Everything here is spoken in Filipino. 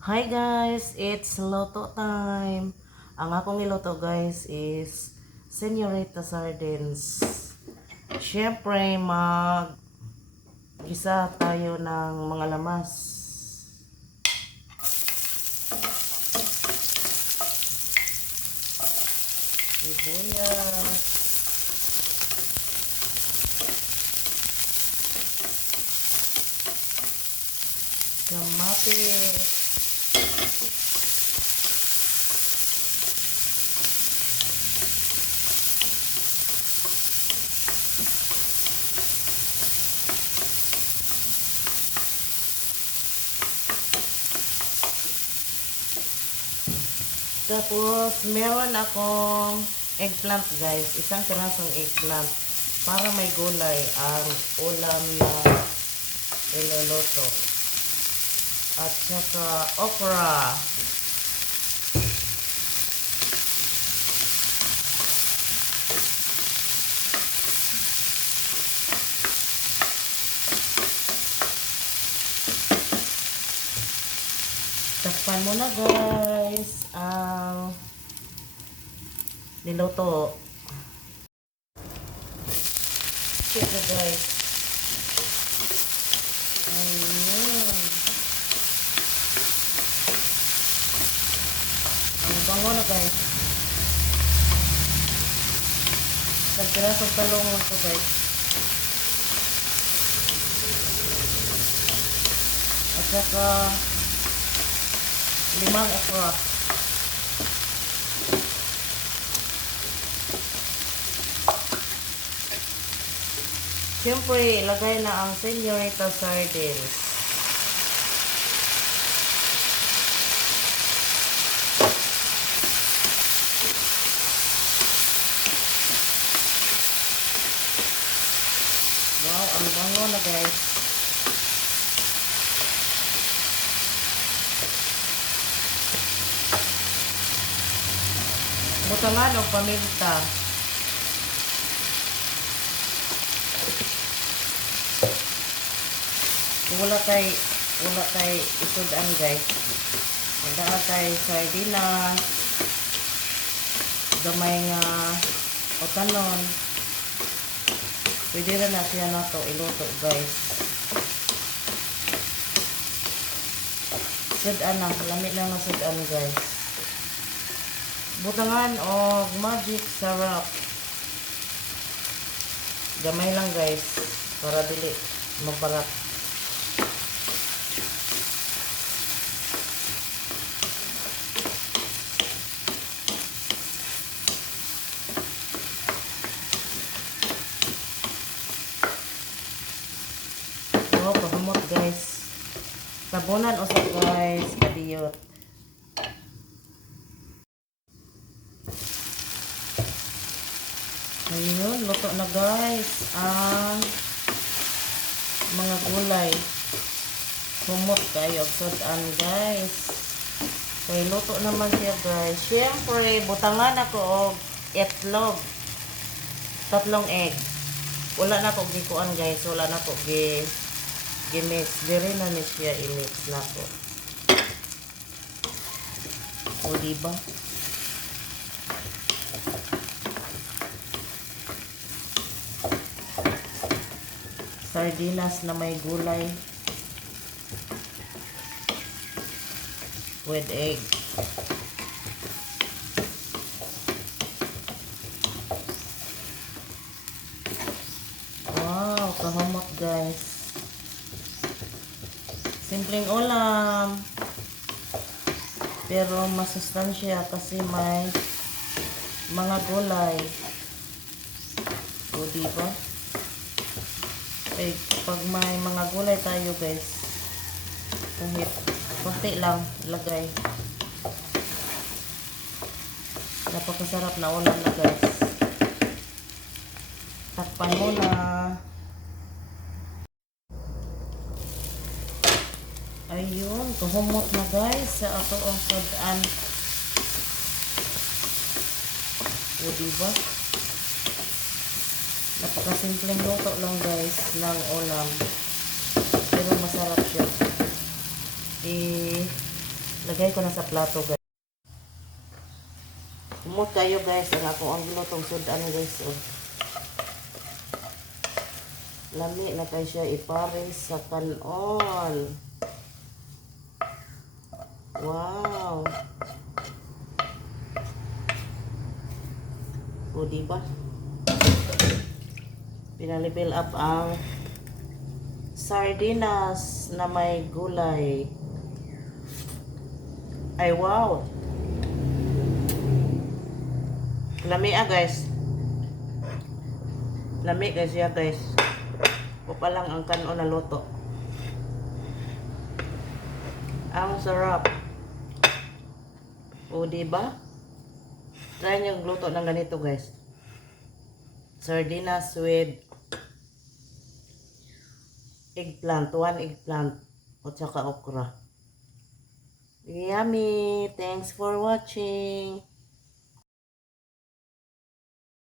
Hi guys, it's Loto time. Ang akong iloto guys is Señorita Sardines. Siyempre gisa tayo ng mga lamas. Sibuyas, kamatis, tapos meron akong eggplant guys, isang pirasong eggplant para may gulay ang ulam na iluluto. At saka okra. Takpan mo na guys ang niluto. Check na guys. Ayun. Ang bango na guys. Nagpirasong talong lang to guys. At saka 5 okra. Siyempre, ilagay na ang Señorita Sardines. Wow, ang bango na guys. Butangan o paminta. Wala tay isudan guys. Nagdaan tay sardinas. Gamay nga otanon. Pwede rin na siya na to iluto guys. Sudan na, lamig lang na sudan guys. Butangan o magic sarap. Gamay lang guys para dili mabarat. Oh, pahamot guys. Tabunan usap guys, kadiyot. Ayun, luto na guys ang mga gulay. Humot kayo sudan guys. Kaya luto naman siya guys. Siyempre, butangan ako og itlog. 3 egg. Wala na ko gikuan guys, wala na ko gimix. Diri na ni siya i-mix na ko. O diba? Sardinas na may gulay with egg. Wow, kahamot guys. Simpleng ulam. Pero masustansya kasi may mga gulay. O diba? Eh, pag may mga gulay tayo guys, kahit konti lang lagay, napakasarap na ulam na guys. Takpan mo na. Ayun, kahumot na guys sa ato ang sudan. O diba? Napakasimpleng luto lang guys ng ulam. Pero masarap siya. Lagay ko na sa plato guys. Humot kayo guys ang akong ang gulutong sudan guys. Oh. Lami na kayo siya ipares sa kanon. Wow. O diba? Pinalevel up ang sardinas na may gulay. Ay wow. Lami guys. Lami guys ya guys. O pa lang ang kanon na luto. Ang sarap. O diba? Try nyo luto ng ganito guys. Sardinas with eggplant. 1 eggplant. O tsaka okra. Yummy! Thanks for watching.